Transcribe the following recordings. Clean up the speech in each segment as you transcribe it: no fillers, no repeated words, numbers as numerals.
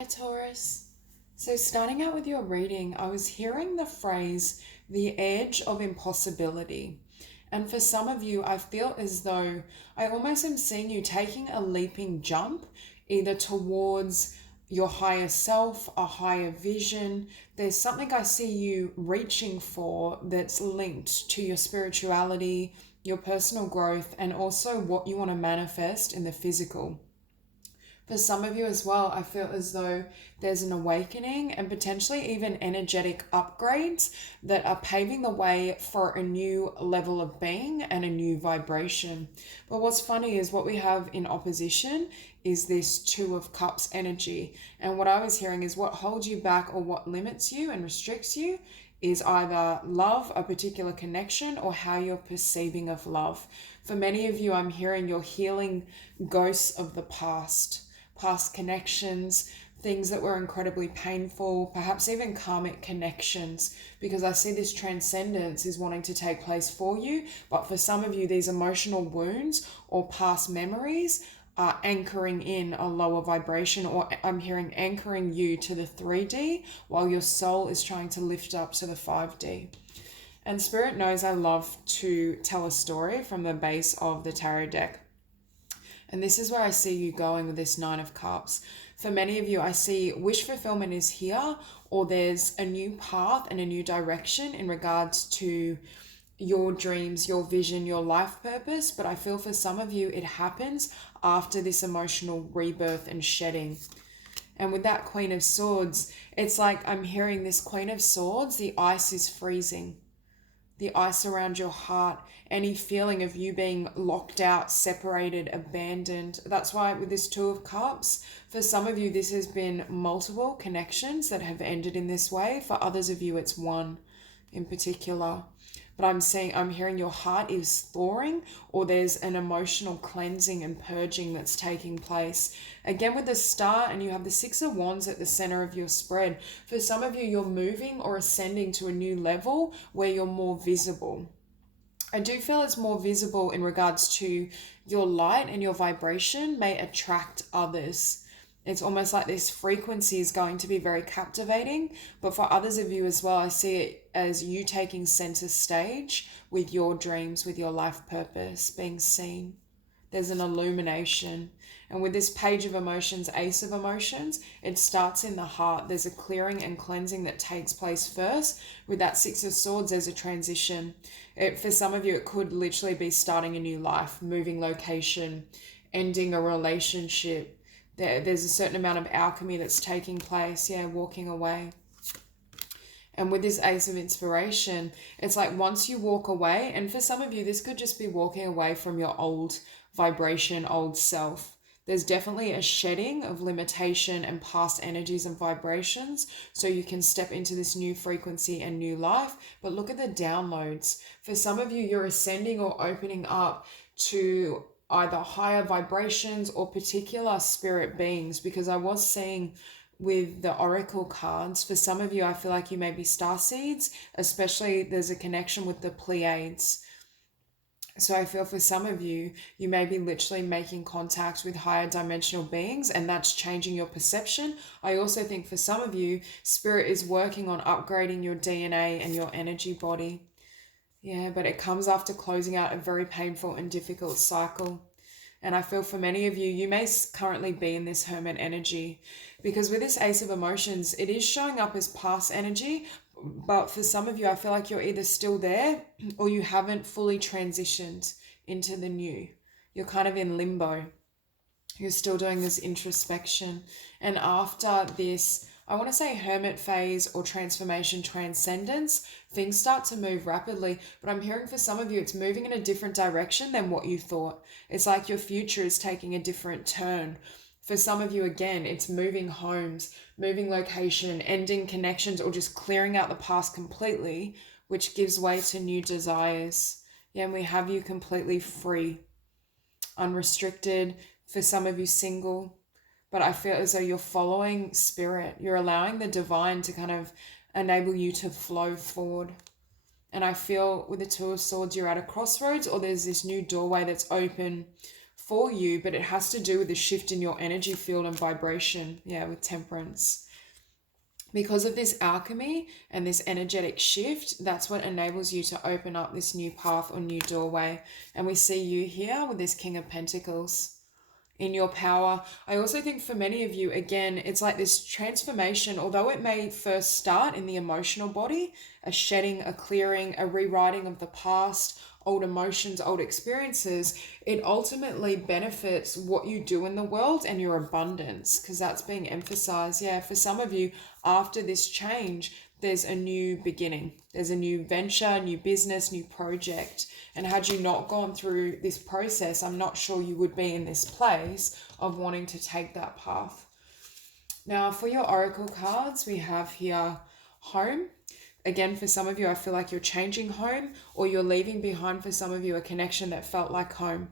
Hi Taurus. So starting out with your reading, I was hearing the phrase, the edge of impossibility. And for some of you, I feel as though I almost am seeing you taking a leaping jump, either towards your higher self, a higher vision. There's something I see you reaching for that's linked to your spirituality, your personal growth, and also what you want to manifest in the physical. For some of you as well, I feel as though there's an awakening and potentially even energetic upgrades that are paving the way for a new level of being and a new vibration. But what's funny is what we have in opposition is this Two of Cups energy. And what I was hearing is what holds you back or what limits you and restricts you is either love, a particular connection, or how you're perceiving of love. For many of you, I'm hearing you're healing ghosts of the past connections, things that were incredibly painful, perhaps even karmic connections, because I see this transcendence is wanting to take place for you. But for some of you, these emotional wounds or past memories are anchoring in a lower vibration, or I'm hearing anchoring you to the 3D while your soul is trying to lift up to the 5D. And Spirit knows I love to tell a story from the base of the tarot deck. And this is where I see you going with this Nine of Cups. For many of you, I see wish fulfillment is here, or there's a new path and a new direction in regards to your dreams, your vision, your life purpose. But I feel for some of you, it happens after this emotional rebirth and shedding. And with that Queen of Swords, it's like I'm hearing this Queen of Swords, the ice is freezing. The ice around your heart, any feeling of you being locked out, separated, abandoned. That's why with this Two of Cups, for some of you, this has been multiple connections that have ended in this way. For others of you, it's one in particular. But I'm hearing your heart is thawing, or there's an emotional cleansing and purging that's taking place. Again, with the Star, and you have the Six of Wands at the center of your spread. For some of you, you're moving or ascending to a new level where you're more visible. I do feel it's more visible in regards to your light, and your vibration may attract others. It's almost like this frequency is going to be very captivating. But for others of you as well, I see it as you taking center stage with your dreams, with your life purpose being seen. There's an illumination. And with this Page of Emotions, Ace of Emotions, it starts in the heart. There's a clearing and cleansing that takes place first. With that Six of Swords, there's a transition. For some of you, it could literally be starting a new life, moving location, ending a relationship. There's a certain amount of alchemy that's taking place. Yeah, walking away. And with this Ace of Inspiration, it's like once you walk away, and for some of you, this could just be walking away from your old vibration, old self. There's definitely a shedding of limitation and past energies and vibrations, so you can step into this new frequency and new life. But look at the downloads. For some of you, you're ascending or opening up to either higher vibrations or particular spirit beings, because I was seeing with the oracle cards, for some of you, I feel like you may be starseeds, especially there's a connection with the Pleiades. So I feel for some of you, you may be literally making contact with higher dimensional beings, and that's changing your perception. I also think for some of you, Spirit is working on upgrading your DNA and your energy body. Yeah, but it comes after closing out a very painful and difficult cycle. And I feel for many of you, you may currently be in this Hermit energy, because with this Ace of Emotions, it is showing up as past energy. But for some of you, I feel like you're either still there or you haven't fully transitioned into the new. You're kind of in limbo. You're still doing this introspection. And after this, I want to say hermit phase or transformation, transcendence, things start to move rapidly. But I'm hearing for some of you, it's moving in a different direction than what you thought. It's like your future is taking a different turn. For some of you, again, it's moving homes, moving location, ending connections, or just clearing out the past completely, which gives way to new desires. Yeah, and we have you completely free, unrestricted. For some of you, single. But I feel as though you're following Spirit. You're allowing the divine to kind of enable you to flow forward. And I feel with the Two of Swords, you're at a crossroads, or there's this new doorway that's open for you, but it has to do with the shift in your energy field and vibration. Yeah, with Temperance. Because of this alchemy and this energetic shift, that's what enables you to open up this new path or new doorway. And we see you here with this King of Pentacles in your power. I also think for many of you, again, it's like this transformation, although it may first start in the emotional body, a shedding, a clearing, a rewriting of the past, old emotions, old experiences, it ultimately benefits what you do in the world and your abundance, because that's being emphasized. Yeah, for some of you, after this change, there's a new beginning. There's a new venture, new business, new project. And had you not gone through this process, I'm not sure you would be in this place of wanting to take that path. Now, for your oracle cards, we have here home. Again, for some of you, I feel like you're changing home, or you're leaving behind, for some of you, a connection that felt like home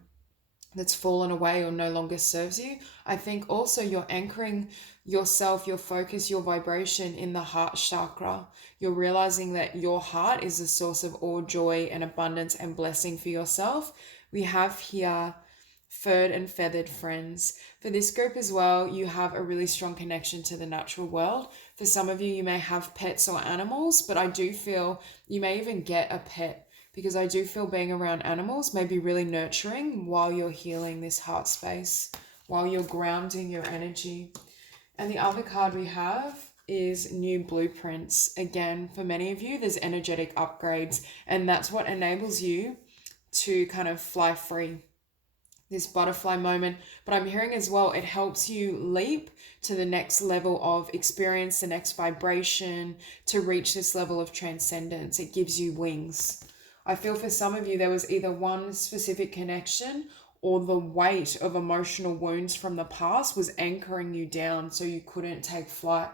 that's fallen away or no longer serves you. I think also you're anchoring yourself, your focus, your vibration in the heart chakra. You're realizing that your heart is a source of all joy and abundance and blessing for yourself. We have here furred and feathered friends. For this group as well, you have a really strong connection to the natural world. For some of you, you may have pets or animals, but I do feel you may even get a pet, because I do feel being around animals may be really nurturing while you're healing this heart space, while you're grounding your energy. And the other card we have is new blueprints. Again, for many of you, there's energetic upgrades, and that's what enables you to kind of fly free, this butterfly moment. But I'm hearing as well, it helps you leap to the next level of experience, the next vibration, to reach this level of transcendence. It gives you wings. I feel for some of you, there was either one specific connection, or the weight of emotional wounds from the past was anchoring you down so you couldn't take flight.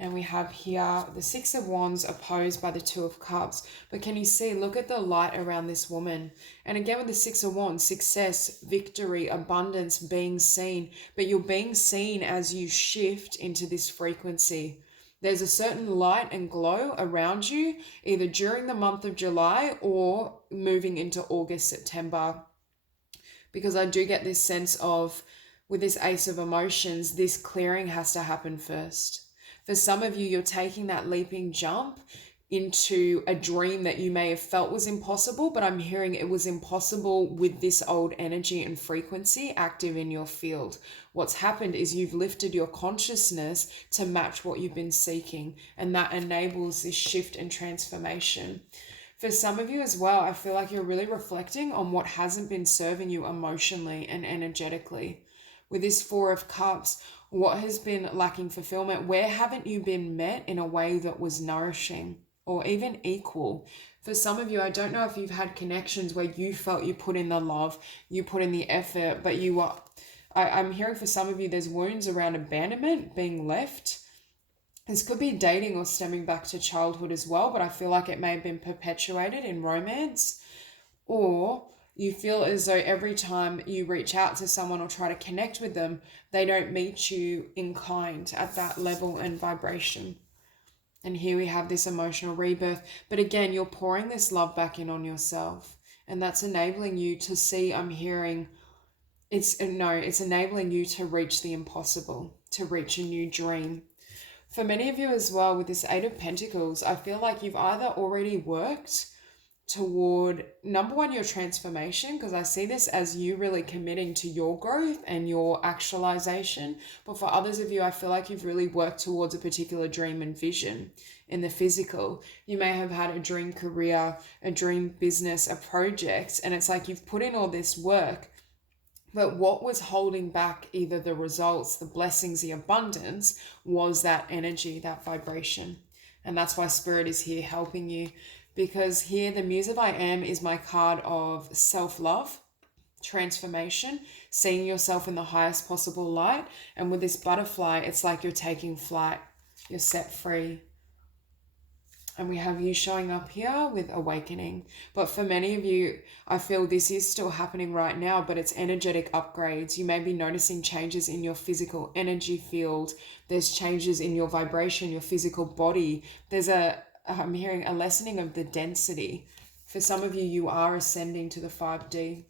And we have here the Six of Wands opposed by the Two of Cups. But can you see, look at the light around this woman. And again with the Six of Wands, success, victory, abundance, being seen. But you're being seen as you shift into this frequency. There's a certain light and glow around you, either during the month of July or moving into August, September. Because I do get this sense of, with this Ace of Emotions, this clearing has to happen first. For some of you, you're taking that leaping jump into a dream that you may have felt was impossible, but I'm hearing it was impossible with this old energy and frequency active in your field. What's happened is you've lifted your consciousness to match what you've been seeking, and that enables this shift and transformation. For some of you as well, I feel like you're really reflecting on what hasn't been serving you emotionally and energetically. With this Four of Cups, what has been lacking fulfillment? Where haven't you been met in a way that was nourishing or even equal? For some of you, I don't know if you've had connections where you felt you put in the love, you put in the effort, but you were, I'm hearing for some of you, there's wounds around abandonment, being left. This could be dating or stemming back to childhood as well, but I feel like it may have been perpetuated in romance. Or you feel as though every time you reach out to someone or try to connect with them, they don't meet you in kind at that level and vibration. And here we have this emotional rebirth. But again, you're pouring this love back in on yourself. And that's enabling you to see, I'm hearing, it's enabling you to reach the impossible, to reach a new dream. For many of you as well, with this Eight of Pentacles, I feel like you've either already worked toward, number one, your transformation, because I see this as you really committing to your growth and your actualization. But for others of you, I feel like you've really worked towards a particular dream and vision in the physical. You may have had a dream career, a dream business, a project, and it's like you've put in all this work. But what was holding back either the results, the blessings, the abundance, was that energy, that vibration. And that's why Spirit is here helping you. Because here, the Muse of I Am is my card of self-love, transformation, seeing yourself in the highest possible light. And with this butterfly, it's like you're taking flight. You're set free. And we have you showing up here with awakening. But for many of you, I feel this is still happening right now, but it's energetic upgrades. You may be noticing changes in your physical energy field. There's changes in your vibration, your physical body. I'm hearing a lessening of the density. For some of you, you are ascending to the 5D.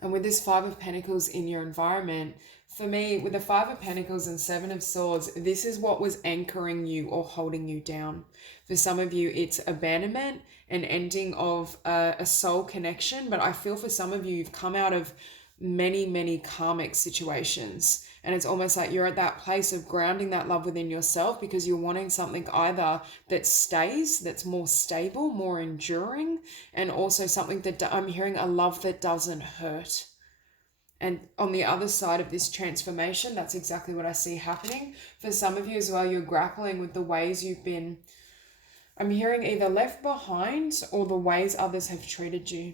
And with this Five of Pentacles in your environment, for me, with the Five of Pentacles and Seven of Swords, this is what was anchoring you or holding you down. For some of you, it's abandonment, an ending of a soul connection. But I feel for some of you, you've come out of many karmic situations. And it's almost like you're at that place of grounding that love within yourself because you're wanting something either that stays, that's more stable, more enduring, and also something that I'm hearing a love that doesn't hurt. And on the other side of this transformation, that's exactly what I see happening. For some of you as well, you're grappling with the ways you've been, I'm hearing either left behind or the ways others have treated you.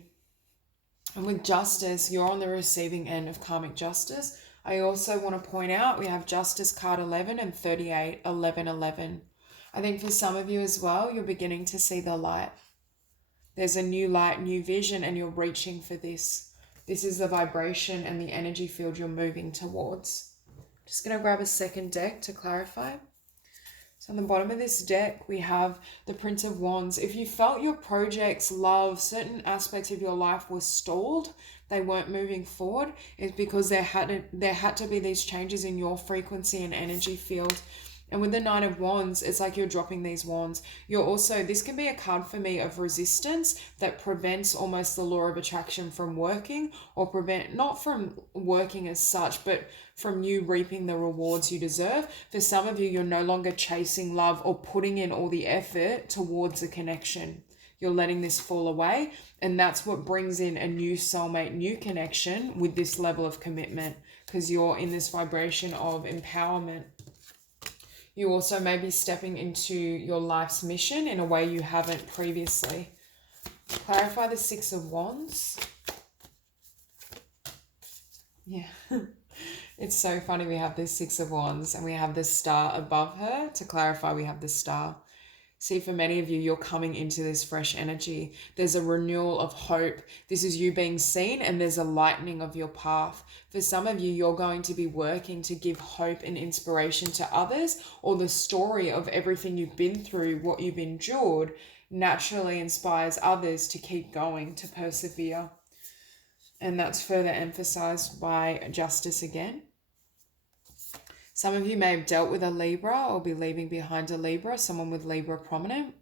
And with justice, you're on the receiving end of karmic justice. I also want to point out we have Justice card 11 and 38, 11, 11. I think for some of you as well, you're beginning to see the light. There's a new light, new vision, and you're reaching for this. This is the vibration and the energy field you're moving towards. Just going to grab a second deck to clarify. So on the bottom of this deck, we have the Prince of Wands. If you felt your projects, love, certain aspects of your life were stalled, they weren't moving forward, it's because there had to be these changes in your frequency and energy field. And with the Nine of Wands, it's like you're dropping these wands. You're also, this can be a card for me of resistance that prevents almost the law of attraction from working, or prevent, not from working as such, but from you reaping the rewards you deserve. For some of you, you're no longer chasing love or putting in all the effort towards a connection. You're letting this fall away. And that's what brings in a new soulmate, new connection with this level of commitment, because you're in this vibration of empowerment. You also may be stepping into your life's mission in a way you haven't previously. Clarify the Six of Wands. Yeah. It's so funny we have this Six of Wands and we have the star above her. To clarify, we have the star. See, for many of you, you're coming into this fresh energy. There's a renewal of hope. This is you being seen, and there's a lightening of your path. For some of you, you're going to be working to give hope and inspiration to others, or the story of everything you've been through, what you've endured, naturally inspires others to keep going, to persevere. And that's further emphasized by Justice again. Some of you may have dealt with a Libra or be leaving behind a Libra, someone with Libra prominent.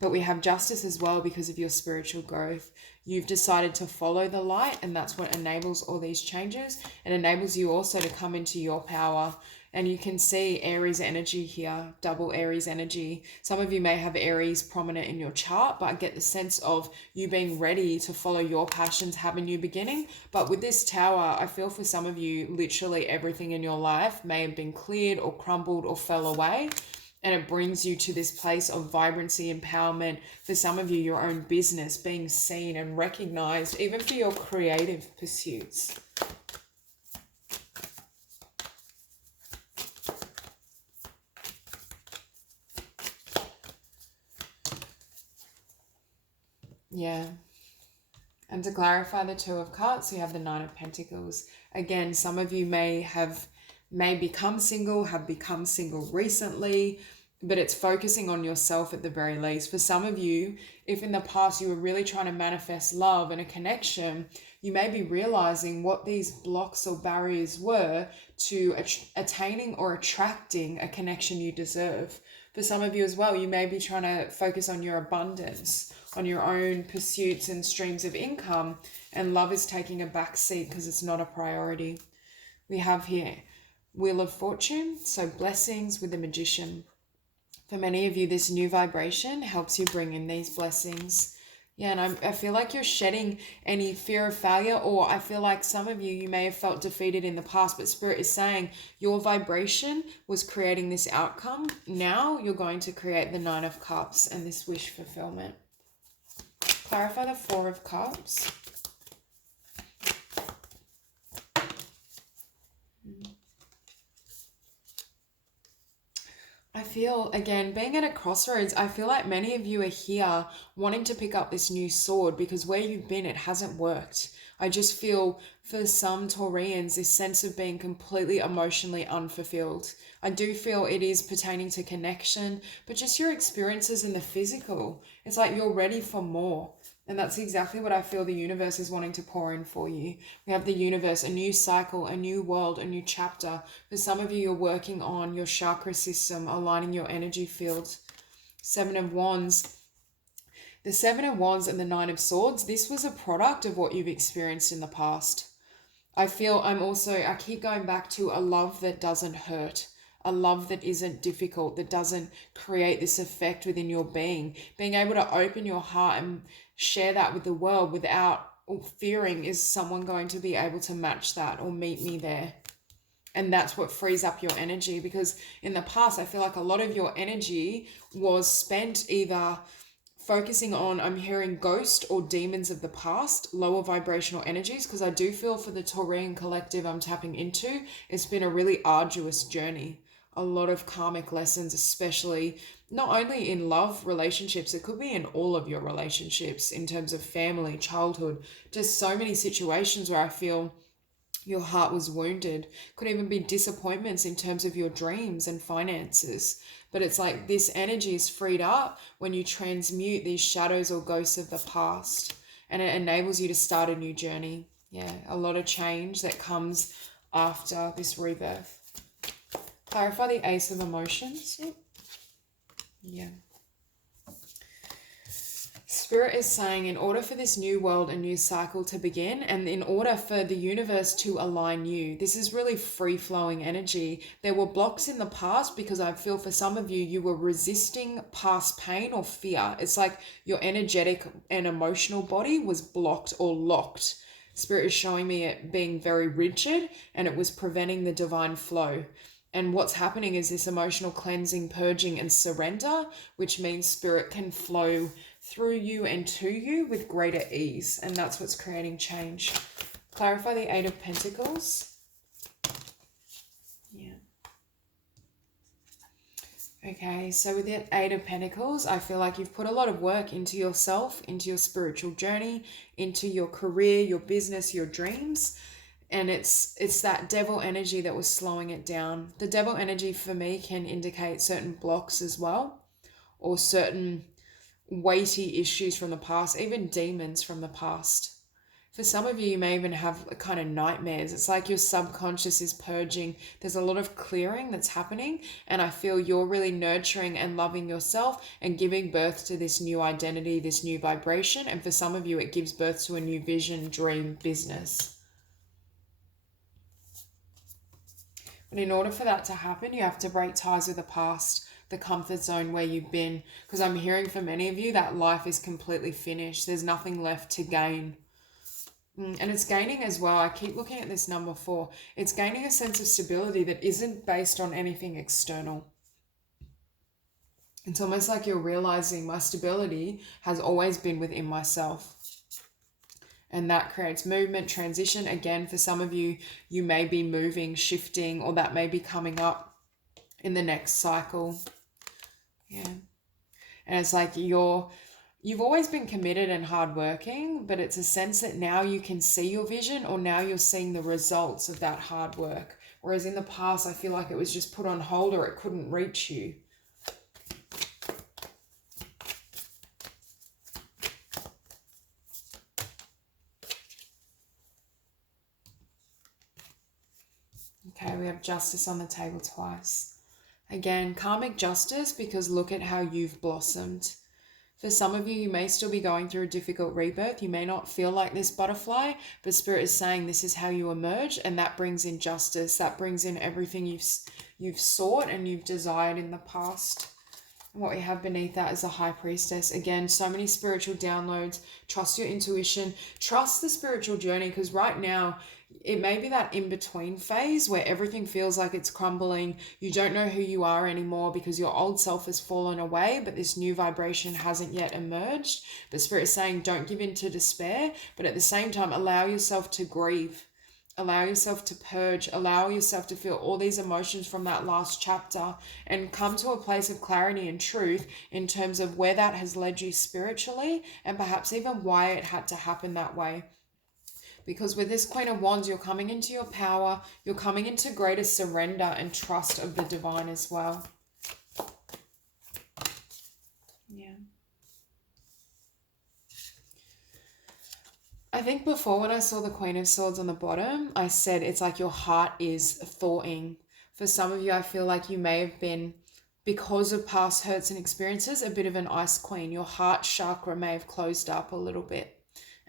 But we have Justice as well because of your spiritual growth. You've decided to follow the light, and that's what enables all these changes. It enables you also to come into your power. And you can see Aries energy here, double Aries energy. Some of you may have Aries prominent in your chart, but I get the sense of you being ready to follow your passions, have a new beginning. But with this Tower, I feel for some of you, literally everything in your life may have been cleared or crumbled or fell away. And it brings you to this place of vibrancy, empowerment. For some of you, your own business being seen and recognized, even for your creative pursuits. Yeah. And to clarify the Two of Cups, you have the Nine of Pentacles. Again, some of you may become single, have become single recently, but it's focusing on yourself at the very least. For some of you, if in the past you were really trying to manifest love and a connection, you may be realizing what these blocks or barriers were to attaining or attracting a connection you deserve. For some of you as well, you may be trying to focus on your abundance, on your own pursuits and streams of income, and love is taking a back seat because it's not a priority. We have here Wheel of Fortune, so blessings with the Magician. For many of you, this new vibration helps you bring in these blessings. Yeah, and I feel like you're shedding any fear of failure, or I feel like some of you may have felt defeated in the past, but Spirit is saying your vibration was creating this outcome. Now you're going to create the Nine of Cups and this wish fulfillment. Clarify the Four of Cups. I feel, again, being at a crossroads, I feel like many of you are here wanting to pick up this new sword because where you've been, it hasn't worked. I just feel for some Taurians, this sense of being completely emotionally unfulfilled. I do feel it is pertaining to connection, but just your experiences in the physical. It's like you're ready for more. And that's exactly what I feel the universe is wanting to pour in for you. We have the universe, a new cycle, a new world, a new chapter. For some of you, you're working on your chakra system, aligning your energy field. Seven of Wands. The Seven of Wands and the Nine of Swords, this was a product of what you've experienced in the past. I keep going back to a love that doesn't hurt, a love that isn't difficult, that doesn't create this effect within your being. Being able to open your heart and share that with the world without fearing, is someone going to be able to match that or meet me there? And that's what frees up your energy, because in the past, I feel like a lot of your energy was spent either focusing on, I'm hearing ghost or demons of the past, lower vibrational energies, because I do feel for the Taurian collective I'm tapping into, it's been a really arduous journey. A lot of karmic lessons, especially not only in love relationships, it could be in all of your relationships in terms of family, childhood, just so many situations where I feel your heart was wounded. Could even be disappointments in terms of your dreams and finances. But it's like this energy is freed up when you transmute these shadows or ghosts of the past, and it enables you to start a new journey. Yeah, a lot of change that comes after this rebirth. Clarify the Ace of Emotions. Yeah. Spirit is saying, in order for this new world and new cycle to begin, and in order for the universe to align you, this is really free-flowing energy. There were blocks in the past because I feel for some of you, you were resisting past pain or fear. It's like your energetic and emotional body was blocked or locked. Spirit is showing me it being very rigid, and it was preventing the divine flow. And what's happening is this emotional cleansing, purging, and surrender, which means spirit can flow through you and to you with greater ease. And that's what's creating change. Clarify the Eight of Pentacles. Yeah. Okay, so with the Eight of Pentacles, I feel like you've put a lot of work into yourself, into your spiritual journey, into your career, your business, your dreams. And it's that devil energy that was slowing it down. The devil energy for me can indicate certain blocks as well, or certain weighty issues from the past, even demons from the past. For some of you, you may even have kind of nightmares. It's like your subconscious is purging. There's a lot of clearing that's happening, and I feel you're really nurturing and loving yourself and giving birth to this new identity, this new vibration. And for some of you, it gives birth to a new vision, dream, business. But in order for that to happen, you have to break ties with the past, the comfort zone where you've been. Because I'm hearing for many of you that life is completely finished. There's nothing left to gain. And it's gaining as well. I keep looking at this number 4. It's gaining a sense of stability that isn't based on anything external. It's almost like you're realizing my stability has always been within myself. And that creates movement, transition. Again, for some of you, you may be moving, shifting, or that may be coming up in the next cycle. Yeah. And it's like you've always been committed and hardworking, but it's a sense that now you can see your vision, or now you're seeing the results of that hard work. Whereas in the past, I feel like it was just put on hold or it couldn't reach you. Okay, we have justice on the table twice. Again, karmic justice, because look at how you've blossomed. For some of you, you may still be going through a difficult rebirth. You may not feel like this butterfly, but Spirit is saying this is how you emerge, and that brings in justice. That brings in everything you've sought and you've desired in the past. And what we have beneath that is a High Priestess. Again, so many spiritual downloads. Trust your intuition. Trust the spiritual journey, because right now, it may be that in-between phase where everything feels like it's crumbling. You don't know who you are anymore because your old self has fallen away, but this new vibration hasn't yet emerged. But Spirit is saying don't give in to despair, but at the same time, allow yourself to grieve. Allow yourself to purge. Allow yourself to feel all these emotions from that last chapter and come to a place of clarity and truth in terms of where that has led you spiritually, and perhaps even why it had to happen that way. Because with this Queen of Wands, you're coming into your power, you're coming into greater surrender and trust of the divine as well. Yeah. I think before when I saw the Queen of Swords on the bottom, I said it's like your heart is thawing. For some of you, I feel like you may have been, because of past hurts and experiences, a bit of an ice queen. Your heart chakra may have closed up a little bit.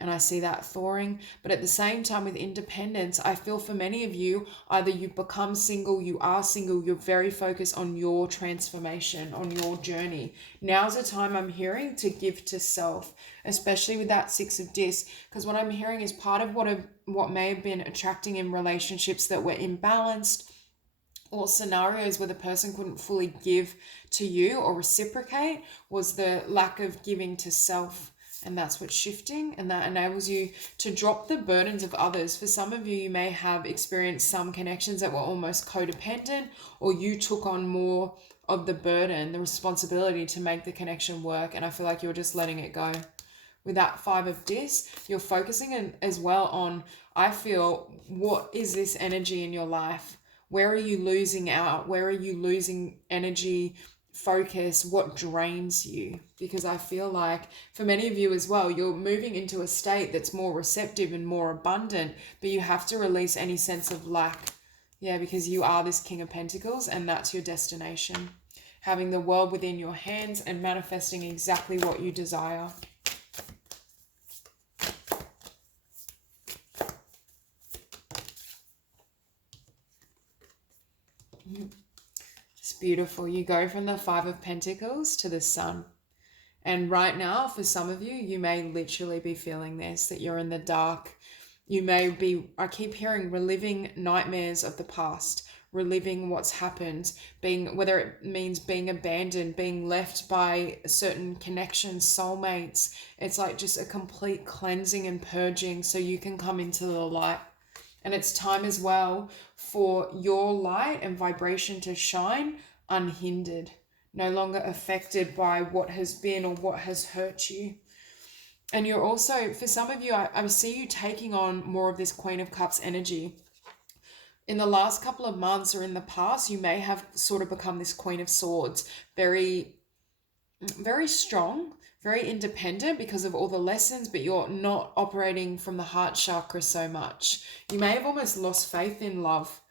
And I see that thawing. But at the same time, with independence, I feel for many of you, either you become single, you are single, you're very focused on your transformation, on your journey. Now's the time I'm hearing to give to self, especially with that Six of Discs, because what I'm hearing is part of what may have been attracting in relationships that were imbalanced, or scenarios where the person couldn't fully give to you or reciprocate, was the lack of giving to self. And that's what's shifting, and that enables you to drop the burdens of others. For some of you, you may have experienced some connections that were almost codependent, or you took on more of the burden, the responsibility to make the connection work, and I feel like you're just letting it go. With that Five of Discs, you're focusing as well on, I feel, what is this energy in your life? Where are you losing out? Where are you losing energy, focus? What drains you? Because I feel like for many of you as well, you're moving into a state that's more receptive and more abundant, but you have to release any sense of lack. Yeah, because you are this King of Pentacles, and that's your destination. Having the world within your hands and manifesting exactly what you desire. It's beautiful. You go from the Five of Pentacles to the Sun. And right now, for some of you, you may literally be feeling this, that you're in the dark. You may be, I keep hearing, reliving nightmares of the past, reliving what's happened, whether it means being abandoned, being left by certain connections, soulmates. It's like just a complete cleansing and purging so you can come into the light. And it's time as well for your light and vibration to shine unhindered, no longer affected by what has been or what has hurt you. And you're also, for some of you, I see you taking on more of this Queen of Cups energy. In the last couple of months or in the past, you may have sort of become this Queen of Swords, very, very strong, very independent because of all the lessons, but you're not operating from the heart chakra so much. You may have almost lost faith in love,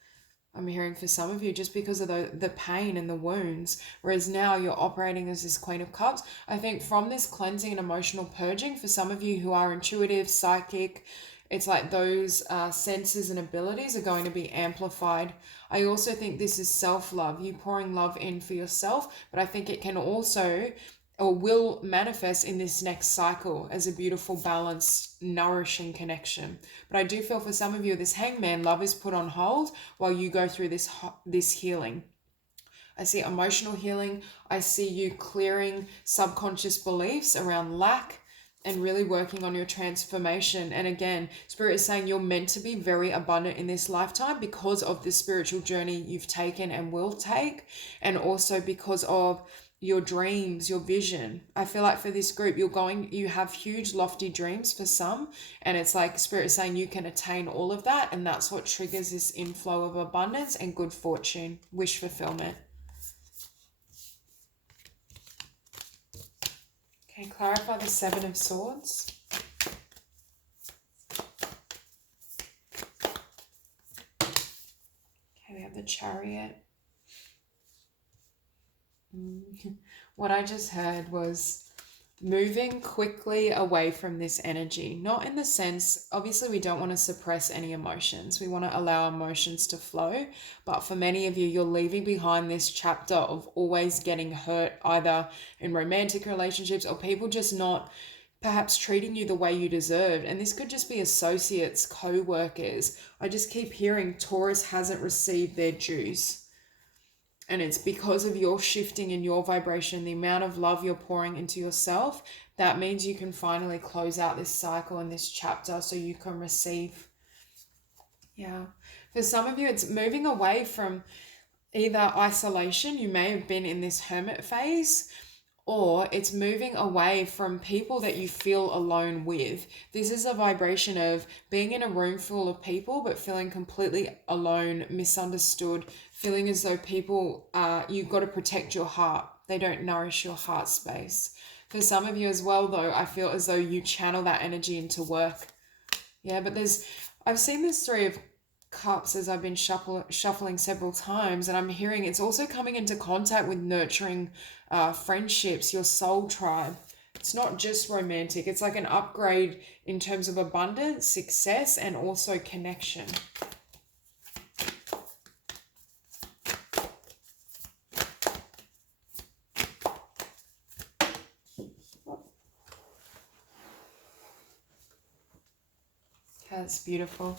I'm hearing, for some of you, just because of the pain and the wounds, whereas now you're operating as this Queen of Cups. I think from this cleansing and emotional purging, for some of you who are intuitive, psychic, it's like those senses and abilities are going to be amplified. I also think this is self-love, you pouring love in for yourself, but I think it can also, or will manifest in this next cycle as a beautiful, balanced, nourishing connection. But I do feel for some of you, this Hangman, love is put on hold while you go through this healing. I see emotional healing. I see you clearing subconscious beliefs around lack and really working on your transformation. And again, Spirit is saying you're meant to be very abundant in this lifetime because of the spiritual journey you've taken and will take, and also because of your dreams, your vision. I feel like for this group, you have huge lofty dreams for some, and it's like Spirit is saying you can attain all of that, and that's what triggers this inflow of abundance and good fortune, wish fulfillment. Okay, clarify the Seven of Swords. Okay, we have the Chariot. What I just heard was moving quickly away from this energy. Not in the sense, obviously we don't want to suppress any emotions. We want to allow emotions to flow. But for many of you, you're leaving behind this chapter of always getting hurt, either in romantic relationships or people just not perhaps treating you the way you deserved. And this could just be associates, co-workers. I just keep hearing Taurus hasn't received their dues. And it's because of your shifting in your vibration, the amount of love you're pouring into yourself, that means you can finally close out this cycle and this chapter so you can receive. Yeah. For some of you, it's moving away from either isolation. You may have been in this hermit phase, or it's moving away from people that you feel alone with. This is a vibration of being in a room full of people, but feeling completely alone, misunderstood, feeling as though people, you've got to protect your heart. They don't nourish your heart space. For some of you as well, though, I feel as though you channel that energy into work. Yeah, but I've seen this Three of Cups as I've been shuffling several times, and I'm hearing it's also coming into contact with nurturing friendships, your soul tribe. It's not just romantic, it's like an upgrade in terms of abundance, success, and also connection. That's beautiful.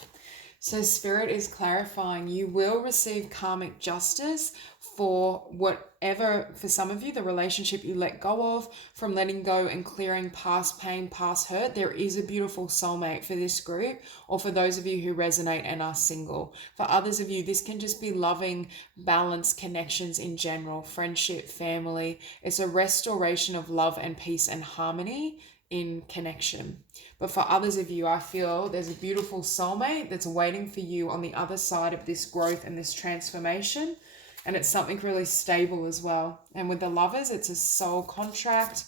So, Spirit is clarifying you will receive karmic justice for whatever, for some of you, the relationship you let go of, from letting go and clearing past pain, past hurt. There is a beautiful soulmate for this group, or for those of you who resonate and are single. For others of you, this can just be loving, balanced connections in general, friendship, family. It's a restoration of love and peace and harmony in connection. But for others of you, I feel there's a beautiful soulmate that's waiting for you on the other side of this growth and this transformation. And it's something really stable as well. And with the lovers, it's a soul contract.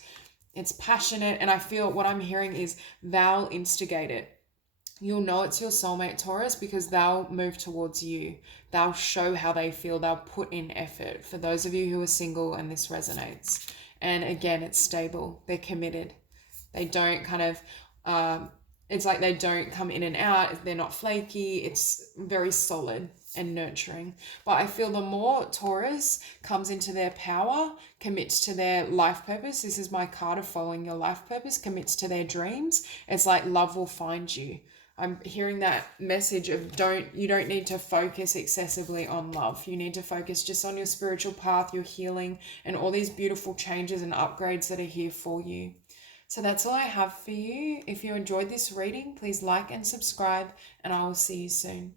It's passionate. And I feel what I'm hearing is they'll instigate it. You'll know it's your soulmate, Taurus, because they'll move towards you. They'll show how they feel. They'll put in effort. For those of you who are single and this resonates. And again, it's stable. They're committed. They don't kind of, it's like they don't come in and out. They're not flaky. It's very solid and nurturing. But I feel the more Taurus comes into their power, commits to their life purpose. This is my card of following your life purpose, commits to their dreams. It's like love will find you. I'm hearing that message of you don't need to focus excessively on love. You need to focus just on your spiritual path, your healing, and all these beautiful changes and upgrades that are here for you. So that's all I have for you. If you enjoyed this reading, please like and subscribe, and I will see you soon.